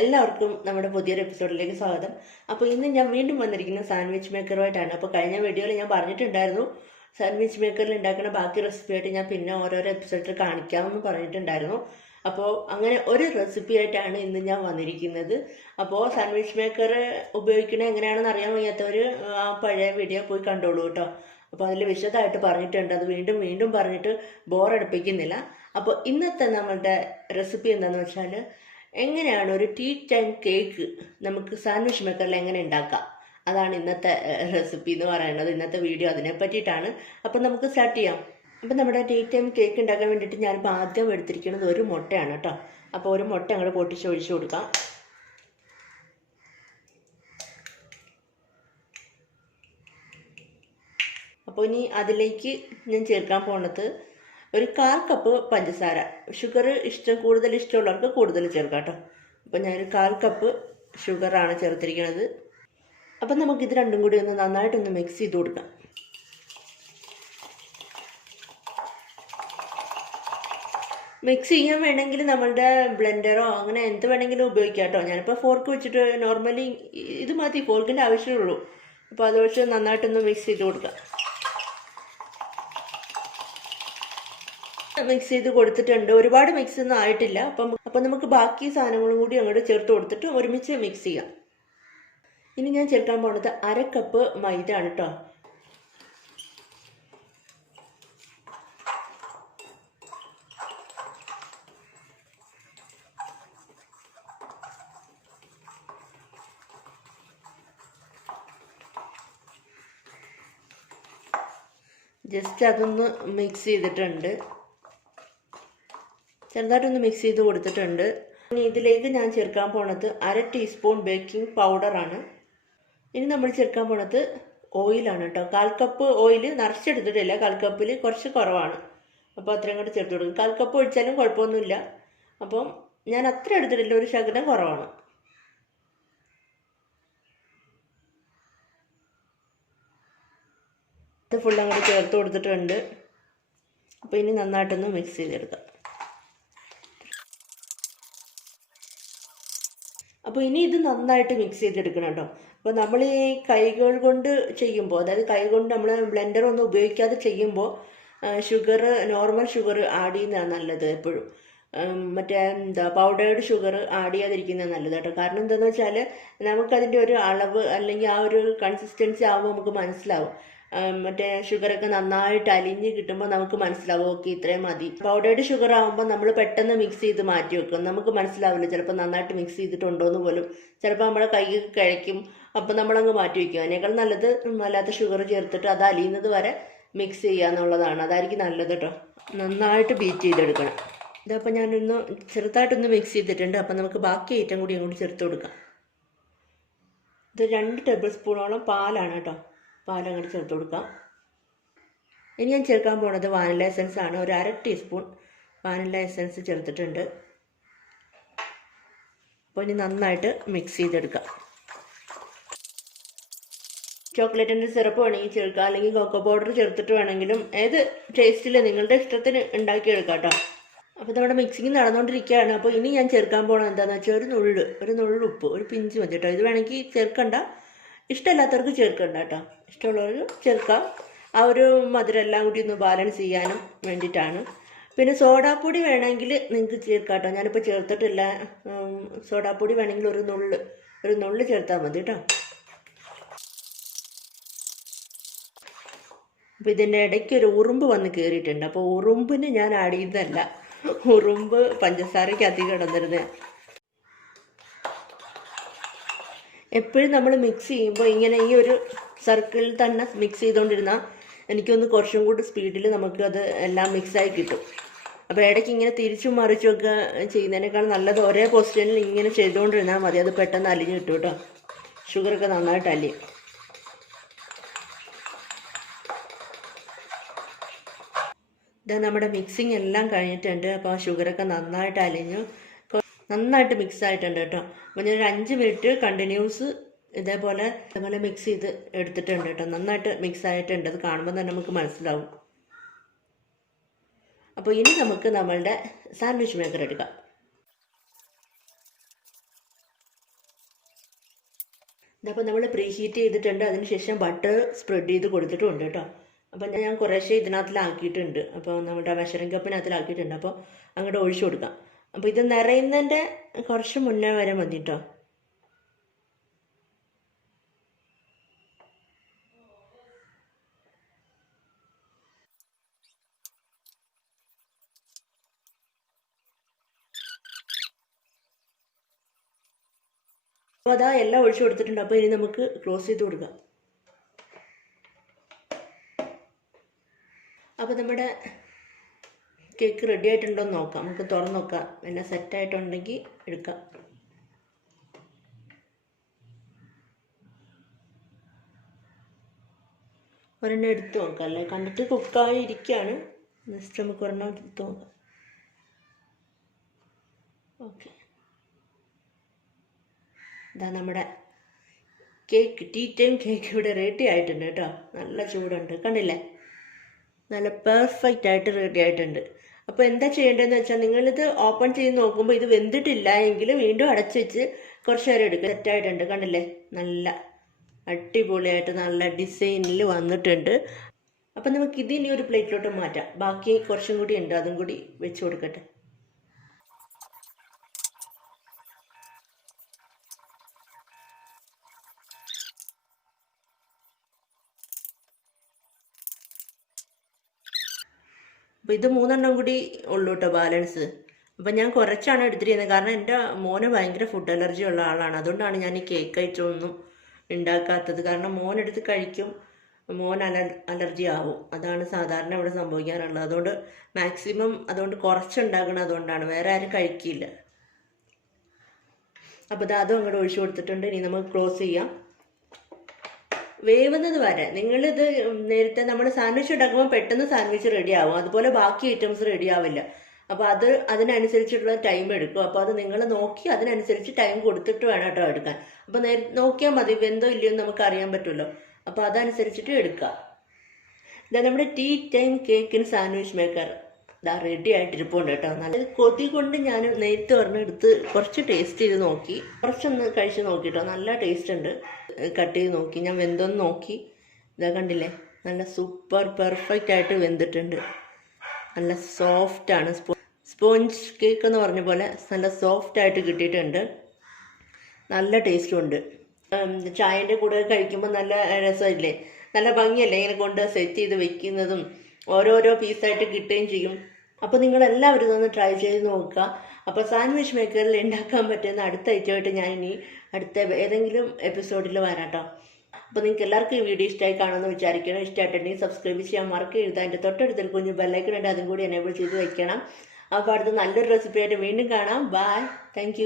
എല്ലാവർക്കും നമ്മുടെ പുതിയൊരു എപ്പിസോഡിലേക്ക് സ്വാഗതം. അപ്പോൾ ഇന്ന് ഞാൻ വീണ്ടും വന്നിരിക്കുന്നത് സാൻഡ്വിച്ച് മേക്കറുമായിട്ടാണ്. അപ്പോൾ കഴിഞ്ഞ വീഡിയോയിൽ ഞാൻ പറഞ്ഞിട്ടുണ്ടായിരുന്നു സാൻഡ്വിച്ച് മേക്കറിൽ ഉണ്ടാക്കുന്ന ബാക്കി റെസിപ്പിയായിട്ട് ഞാൻ പിന്നെ ഓരോരോ എപ്പിസോഡിൽ കാണിക്കാമെന്ന് പറഞ്ഞിട്ടുണ്ടായിരുന്നു. അപ്പോൾ അങ്ങനെ ഒരു റെസിപ്പി ആയിട്ടാണ് ഇന്ന് ഞാൻ വന്നിരിക്കുന്നത്. അപ്പോൾ സാൻഡ്വിച്ച് മേക്കർ ഉപയോഗിക്കുന്നത് എങ്ങനെയാണെന്ന് അറിയാൻ വയ്യാത്തവർ ആ പഴയ വീഡിയോ പോയി കണ്ടോളൂ കേട്ടോ. അപ്പോൾ അതിൽ വിശദമായിട്ട് പറഞ്ഞിട്ടുണ്ട്. അത് വീണ്ടും വീണ്ടും പറഞ്ഞിട്ട് ബോറടിപ്പിക്കുന്നില്ല. അപ്പോൾ ഇന്നത്തെ നമ്മളുടെ റെസിപ്പി എന്താണെന്ന് വെച്ചാൽ എങ്ങനെയാണ് ഒരു ടീ ടൈം കേക്ക് നമുക്ക് സാൻഡ്വിച്ച് മേക്കറിൽ എങ്ങനെ ഉണ്ടാക്കാം, അതാണ് ഇന്നത്തെ റെസിപ്പി എന്ന് പറയുന്നത്. ഇന്നത്തെ വീഡിയോ അതിനെ പറ്റിയിട്ടാണ്. അപ്പം നമുക്ക് സ്റ്റാർട്ട് ചെയ്യാം. അപ്പം നമ്മുടെ ടീ ടൈം കേക്ക് ഉണ്ടാക്കാൻ വേണ്ടിയിട്ട് ഞാനിപ്പോൾ ആദ്യം എടുത്തിരിക്കുന്നത് ഒരു മുട്ടയാണ് കേട്ടോ. അപ്പോൾ ഒരു മുട്ട അങ്ങോട്ട് പൊട്ടിച്ച് ഒഴിച്ചു കൊടുക്കാം. അപ്പോൾ ഇനി അതിലേക്ക് ഞാൻ ചേർക്കാൻ പോകുന്നത് ഒരു 1/4 കപ്പ് പഞ്ചസാര. ഷുഗർ കൂടുതൽ ഇഷ്ടമുള്ളവർക്ക് കൂടുതൽ ചേർക്കാം കേട്ടോ. അപ്പോൾ ഞാനൊരു 1/4 കപ്പ് ഷുഗറാണ് ചേർത്തിരിക്കുന്നത്. അപ്പം നമുക്കിത് രണ്ടും കൂടി ഒന്ന് നന്നായിട്ടൊന്ന് മിക്സ് ചെയ്ത് കൊടുക്കാം. മിക്സ് ചെയ്യാൻ വേണമെങ്കിൽ നമ്മളുടെ ബ്ലെൻഡറോ അങ്ങനെ എന്ത് വേണമെങ്കിലും ഉപയോഗിക്കാം കേട്ടോ. ഞാനിപ്പോൾ ഫോർക്ക് വെച്ചിട്ട് നോർമലി ഇത് മതി, ഫോർക്കിൻ്റെ ആവശ്യമുള്ളൂ. അപ്പോൾ അത് വെച്ച് നന്നായിട്ടൊന്ന് മിക്സ് ചെയ്ത് കൊടുക്കാം. മിക്സ് ചെയ്ത് കൊടുത്തിട്ടുണ്ട്. ഒരുപാട് മിക്സ് ഒന്നും ആയിട്ടില്ല. അപ്പം നമുക്ക് ബാക്കി സാധനങ്ങളും കൂടി അങ്ങോട്ട് ചേർത്ത് കൊടുത്തിട്ട് ഒരുമിച്ച് മിക്സ് ചെയ്യാം. ഇനി ഞാൻ ചേർക്കാൻ പോകുന്നത് 1/2 കപ്പ് മൈദ ആണ് കേട്ടോ. ജസ്റ്റ് അതൊന്ന് മിക്സ് ചെയ്തിട്ടുണ്ട്, ചെറുതായിട്ടൊന്ന് മിക്സ് ചെയ്ത് കൊടുത്തിട്ടുണ്ട്. ഇനി ഇതിലേക്ക് ഞാൻ ചേർക്കാൻ പോണത് 1/2 ടീസ്പൂൺ ബേക്കിംഗ് പൗഡറാണ്. ഇനി നമ്മൾ ചേർക്കാൻ പോണത് ഓയിലാണ് കേട്ടോ. 1/4 കപ്പ് ഓയിൽ നിറച്ചെടുത്തിട്ടില്ല, 1/4 കപ്പിൽ കുറച്ച് കുറവാണ്. അപ്പോൾ അത്രയും കൂടെ ചേർത്ത് കൊടുക്കും. 1/4 കപ്പ് ഒഴിച്ചാലും കുഴപ്പമൊന്നുമില്ല. അപ്പം ഞാൻ അത്ര എടുത്തിട്ടില്ല, ഒരു ശകലം കുറവാണ്. ഇത് ഫുൾ അങ്ങോട്ട് ചേർത്ത് കൊടുത്തിട്ടുണ്ട്. അപ്പോൾ ഇനി നന്നായിട്ടൊന്ന് മിക്സ് ചെയ്തെടുക്കാം. അപ്പോൾ ഇനി ഇത് നന്നായിട്ട് മിക്സ് ചെയ്തെടുക്കണം കേട്ടോ. അപ്പോൾ നമ്മൾ ഈ കൈകൾ കൊണ്ട് ചെയ്യുമ്പോൾ, അതായത് കൈ കൊണ്ട് നമ്മൾ ബ്ലെൻഡർ ഒന്നും ഉപയോഗിക്കാതെ ചെയ്യുമ്പോൾ നോർമൽ ഷുഗർ ആഡ് ചെയ്യുന്നതാണ് നല്ലത് എപ്പോഴും. മറ്റേ പൗഡേർഡ് ഷുഗർ ആഡ് ചെയ്യാതിരിക്കുന്നത് നല്ലത് കേട്ടോ. കാരണം എന്താണെന്ന് വെച്ചാൽ നമുക്കതിൻ്റെ ഒരു അളവ് അല്ലെങ്കിൽ ആ ഒരു കൺസിസ്റ്റൻസി ആകുമ്പോൾ നമുക്ക് മനസ്സിലാവും. മറ്റേ ഷുഗറൊക്കെ നന്നായിട്ട് അലിഞ്ഞ് കിട്ടുമ്പോൾ നമുക്ക് മനസ്സിലാവും, ഓക്കെ ഇത്രയും മതി. പൗഡേർഡ് ഷുഗർ ആകുമ്പോൾ നമ്മൾ പെട്ടെന്ന് മിക്സ് ചെയ്ത് മാറ്റി വെക്കും, നമുക്ക് മനസ്സിലാവില്ല ചിലപ്പോൾ നന്നായിട്ട് മിക്സ് ചെയ്തിട്ടുണ്ടോ എന്ന് പോലും. ചിലപ്പോൾ നമ്മുടെ കൈ കഴിക്കും, അപ്പം നമ്മളങ്ങ് മാറ്റി വയ്ക്കും. അതിനേക്കാൾ നല്ലത് അല്ലാത്ത ഷുഗർ ചേർത്തിട്ട് അത് അലിയുന്നത് വരെ മിക്സ് ചെയ്യുക എന്നുള്ളതാണ്. അതായിരിക്കും നല്ലത് കേട്ടോ. നന്നായിട്ട് ബീറ്റ് ചെയ്തെടുക്കണം. ഇതപ്പോൾ ഞാനൊന്ന് ചെറുതായിട്ടൊന്ന് മിക്സ് ചെയ്തിട്ടുണ്ട്. അപ്പം നമുക്ക് ബാക്കി ഐറ്റം കൂടി അങ്ങോട്ട് ചേർത്ത് കൊടുക്കാം. ഇത് 2 ടേബിൾ സ്പൂണോളം പാലാണ് കേട്ടോ. പാലങ്ങോട്ട് ചേർത്ത് കൊടുക്കാം. ഇനി ഞാൻ ചേർക്കാൻ പോകുന്നത് വാനില എസൻസ് ആണ്. ഒരു 1/2 ടീസ്പൂൺ വാനില എസൻസ് ചേർത്തിട്ടുണ്ട്. അപ്പോൾ ഇനി നന്നായിട്ട് മിക്സ് ചെയ്തെടുക്കാം. ചോക്ലേറ്റിൻ്റെ സിറപ്പ് വേണമെങ്കിൽ ചേർക്കാം, അല്ലെങ്കിൽ കൊക്കോ പൗഡർ ചേർത്തിട്ട് വേണമെങ്കിലും ഏത് ടേസ്റ്റിൽ നിങ്ങളുടെ ഇഷ്ടത്തിന് ഉണ്ടാക്കിയെടുക്കാം കേട്ടോ. അപ്പോൾ നമ്മുടെ മിക്സിങ് നടന്നുകൊണ്ടിരിക്കുകയാണ്. അപ്പോൾ ഇനി ഞാൻ ചേർക്കാൻ പോകുന്നത് എന്താണെന്ന് വെച്ചാൽ ഒരു നുള്ളു ഉപ്പ്, ഒരു പിഞ്ച് മതി കേട്ടോ. ഇത് വേണമെങ്കിൽ ചേർക്കണ്ട, ഇഷ്ടമില്ലാത്തവർക്ക് ചേർക്കണ്ട കേട്ടോ. ഇഷ്ടമുള്ളവർ ചേർക്കാം. ആ ഒരു മധുരം എല്ലാം കൂടി ഒന്ന് ബാലൻസ് ചെയ്യാനും വേണ്ടിയിട്ടാണ്. പിന്നെ സോഡാപ്പൊടി വേണമെങ്കിൽ നിങ്ങൾക്ക് ചേർക്കാം കേട്ടോ. ഞാനിപ്പോൾ ചേർത്തിട്ടില്ല. സോഡാപ്പൊടി വേണമെങ്കിൽ ഒരു നുള്ള് ചേർത്താൽ മതി കേട്ടോ. അപ്പോൾ ഇതിൻ്റെ ഇടയ്ക്ക് ഒരു ഉറുമ്പ് വന്ന് കയറിയിട്ടുണ്ട്. അപ്പോൾ ഉറുമ്പിന് ഞാൻ ആഡ് ചെയ്തതല്ല, ഉറുമ്പ് പഞ്ചസാരയ്ക്ക് അധികം കിടന്നിരുന്നത്. എപ്പോഴും നമ്മൾ മിക്സ് ചെയ്യുമ്പോൾ ഇങ്ങനെ ഈ ഒരു സർക്കിളിൽ തന്നെ മിക്സ് ചെയ്തുകൊണ്ടിരുന്നാൽ എനിക്കൊന്ന് കുറച്ചും കൂടി സ്പീഡിൽ നമുക്കത് എല്ലാം മിക്സായി കിട്ടും. അപ്പോൾ ഇടയ്ക്ക് ഇങ്ങനെ തിരിച്ചും മറിച്ചുമൊക്കെ ചെയ്യുന്നതിനേക്കാൾ നല്ലത് ഒരേ പൊസിഷനിൽ ഇങ്ങനെ ചെയ്തുകൊണ്ടിരുന്നാൽ മതി. അത് പെട്ടെന്ന് അലിഞ്ഞ് കിട്ടും കേട്ടോ. ഷുഗറൊക്കെ നന്നായിട്ട് അലിയും. ഇത് നമ്മുടെ മിക്സിങ് എല്ലാം കഴിഞ്ഞിട്ടുണ്ട്. അപ്പോൾ ഷുഗറൊക്കെ നന്നായിട്ട് അലിഞ്ഞു, നന്നായിട്ട് മിക്സ് ആയിട്ടുണ്ട് കേട്ടോ. അപ്പോൾ ഞാൻ ഒരു 5 മിനിറ്റ് കണ്ടിന്യൂസ് ഇതേപോലെ മിക്സ് ചെയ്ത് എടുത്തിട്ടുണ്ട് കേട്ടോ. നന്നായിട്ട് മിക്സ് ആയിട്ടുണ്ട്, അത് കാണുമ്പോൾ തന്നെ നമുക്ക് മനസ്സിലാവും. അപ്പോൾ ഇനി നമുക്ക് നമ്മളുടെ സാൻഡ്വിച്ച് മേക്കർ എടുക്കാം. ഇതപ്പോൾ നമ്മൾ പ്രീ ഹീറ്റ് ചെയ്തിട്ടുണ്ട്. അതിനുശേഷം ബട്ടർ സ്പ്രെഡ് ചെയ്ത് കൊടുത്തിട്ടുണ്ട് കേട്ടോ. അപ്പം ഞാൻ കുറേശ്ശെ ഇതിനകത്തിലാക്കിയിട്ടുണ്ട്. അപ്പോൾ നമ്മുടെ മെഷറിംഗ് കപ്പിനകത്തിലാക്കിയിട്ടുണ്ട്. അപ്പോൾ അങ്ങോട്ട് ഒഴിച്ചു കൊടുക്കാം. അപ്പോൾ ഇത് നിറയുന്നതിൻ്റെ കുറച്ച് മുന്നേ വരെ മതി കേട്ടോ. അപ്പോൾ അതാ എല്ലാം ഒഴിച്ചു കൊടുത്തിട്ടുണ്ട്. അപ്പോൾ ഇനി നമുക്ക് ക്ലോസ് ചെയ്ത് കൊടുക്കാം. അപ്പോൾ നമ്മുടെ കേക്ക് റെഡി ആയിട്ടുണ്ടോ എന്ന് നോക്കാം. നമുക്ക് തുറന്ന് നോക്കാം. എല്ലാം സെറ്റായിട്ടുണ്ടെങ്കിൽ എടുക്കാം. ഒരെണ്ണം എടുത്ത് നോക്കാം. അല്ലേ, കണ്ടിട്ട് കുക്കായി ഇരിക്കുകയാണ്. നെക്സ്റ്റ് നമുക്ക് ഒരെണ്ണം എടുത്ത് നോക്കാം. ഓക്കെ, ഇതാ നമ്മുടെ കേക്ക്, ടീ ടൈം കേക്ക് ഇവിടെ റെഡി ആയിട്ടുണ്ട് കേട്ടോ. നല്ല ചൂടുണ്ട്, കണ്ടില്ലേ? നല്ല പെർഫെക്റ്റ് ആയിട്ട് റെഡി ആയിട്ടുണ്ട്. അപ്പോൾ എന്താ ചെയ്യേണ്ടതെന്ന് വെച്ചാൽ, നിങ്ങളിത് ഓപ്പൺ ചെയ്ത് നോക്കുമ്പോൾ ഇത് വെന്തിട്ടില്ല എങ്കിൽ വീണ്ടും അടച്ചു വെച്ച് കുറച്ച് നേരം എടുക്കുക. സെറ്റായിട്ടുണ്ട്, കണ്ടില്ലേ? നല്ല അടിപൊളിയായിട്ട് നല്ല ഡിസൈനിൽ വന്നിട്ടുണ്ട്. അപ്പം നമുക്ക് ഇതിനി ഒരു പ്ലേറ്റിലോട്ട് മാറ്റാം. ബാക്കി കുറച്ചും കൂടി ഉണ്ട്, അതും കൂടി വെച്ച് കൊടുക്കട്ടെ. അപ്പോൾ ഇത് 3 കൂടി ഉള്ളൂ കേട്ടോ ബാലൻസ്. അപ്പം ഞാൻ കുറച്ചാണ് എടുത്തിരിക്കുന്നത്. കാരണം എൻ്റെ മോന് ഭയങ്കര ഫുഡ് അലർജി ഉള്ള ആളാണ്. അതുകൊണ്ടാണ് ഞാൻ ഈ കേക്ക് ഐറ്റമൊന്നും ഉണ്ടാക്കാത്തത്. കാരണം മോനെടുത്ത് കഴിക്കും, മോൻ അലർജി ആവും. അതാണ് സാധാരണ ഇവിടെ സംഭവിക്കാറുള്ളത്. അതുകൊണ്ട് മാക്സിമം അതുകൊണ്ട് കുറച്ചുണ്ടാക്കണം. അതുകൊണ്ടാണ്, വേറെ ആരും കഴിക്കില്ല. അപ്പോൾ ഇത് അതും അങ്ങോട്ട് ഒഴിച്ചു കൊടുത്തിട്ടുണ്ട്. ഇനി നമുക്ക് ക്ലോസ് ചെയ്യാം. വേവുന്നത് വരെ നിങ്ങളിത് നേരത്തെ നമ്മൾ സാൻഡ്വിച്ച് ഉണ്ടാക്കുമ്പോൾ പെട്ടെന്ന് സാൻഡ്വിച്ച് റെഡി ആവും. അതുപോലെ ബാക്കി ഐറ്റംസ് റെഡി ആവില്ല. അപ്പോൾ അതിനനുസരിച്ചിട്ടുള്ള ടൈം എടുക്കും. അപ്പോൾ അത് നിങ്ങൾ നോക്കി അതിനനുസരിച്ച് ടൈം കൊടുത്തിട്ട് വേണം കേട്ടോ എടുക്കാൻ. അപ്പോൾ നോക്കിയാൽ മതി, വെന്തോ ഇല്ലയോ നമുക്ക് അറിയാൻ പറ്റുമല്ലോ. അപ്പോൾ അതനുസരിച്ചിട്ട് എടുക്കുക. ഇതാ നമ്മുടെ ടീ ടൈം കേക്കിന് സാൻഡ്വിച്ച് മേക്കർ ഇതാ റെഡി ആയിട്ടിരിപ്പുണ്ട് കേട്ടോ. നല്ല കൊതി കൊണ്ട് ഞാൻ നേരത്തെ എടുത്ത് കുറച്ച് ടേസ്റ്റ് ചെയ്ത് നോക്കി, കുറച്ചൊന്ന് കഴിച്ച് നോക്കിട്ടോ. നല്ല ടേസ്റ്റ് ഉണ്ട്. കട്ട് ചെയ്ത് നോക്കി, ഞാൻ വെന്തോന്ന് നോക്കി. ഇതാ കണ്ടില്ലേ, നല്ല സൂപ്പർ പെർഫെക്റ്റ് ആയിട്ട് വെന്തിട്ടുണ്ട്. നല്ല സോഫ്റ്റാണ്. സ്പോഞ്ച് കേക്ക് എന്ന് പറഞ്ഞ പോലെ നല്ല സോഫ്റ്റ് ആയിട്ട് കിട്ടിയിട്ടുണ്ട്. നല്ല ടേസ്റ്റും ഉണ്ട്. ചായൻ്റെ കൂടെ കഴിക്കുമ്പോൾ നല്ല രസമില്ലേ, നല്ല ഭംഗിയല്ലേ ഇങ്ങനെ കൊണ്ട് സെറ്റ് ചെയ്ത് വെക്കുന്നതും. ഓരോരോ പീസായിട്ട് കിട്ടുകയും ചെയ്യും. അപ്പോൾ നിങ്ങളെല്ലാവരും ഇതൊന്ന് ട്രൈ ചെയ്ത് നോക്കുക. അപ്പോൾ സാൻഡ്വിച്ച് മേക്കറിൽ ഉണ്ടാക്കാൻ പറ്റുന്ന അടുത്ത ഐറ്റമായിട്ട് ഞാൻ ഇനി അടുത്ത ഏതെങ്കിലും എപ്പിസോഡിൽ വരാം കേട്ടോ. അപ്പോൾ നിങ്ങൾക്ക് എല്ലാവർക്കും ഈ വീഡിയോ ഇഷ്ടമായി കാണുമെന്ന് വിചാരിക്കണം. ഇഷ്ടമായിട്ടുണ്ടെങ്കിൽ സബ്സ്ക്രൈബ് ചെയ്യാൻ മറക്കരുത്. അതിൻ്റെ തൊട്ടടുത്തൊരു കുഞ്ഞ് ബെല്ലൈക്കൺ ഉണ്ട്, അതും കൂടി എനേബിൾ ചെയ്ത് വെക്കണം. അപ്പോൾ അടുത്ത നല്ലൊരു റെസിപ്പി ആയിട്ട് വീണ്ടും കാണാം. By, thank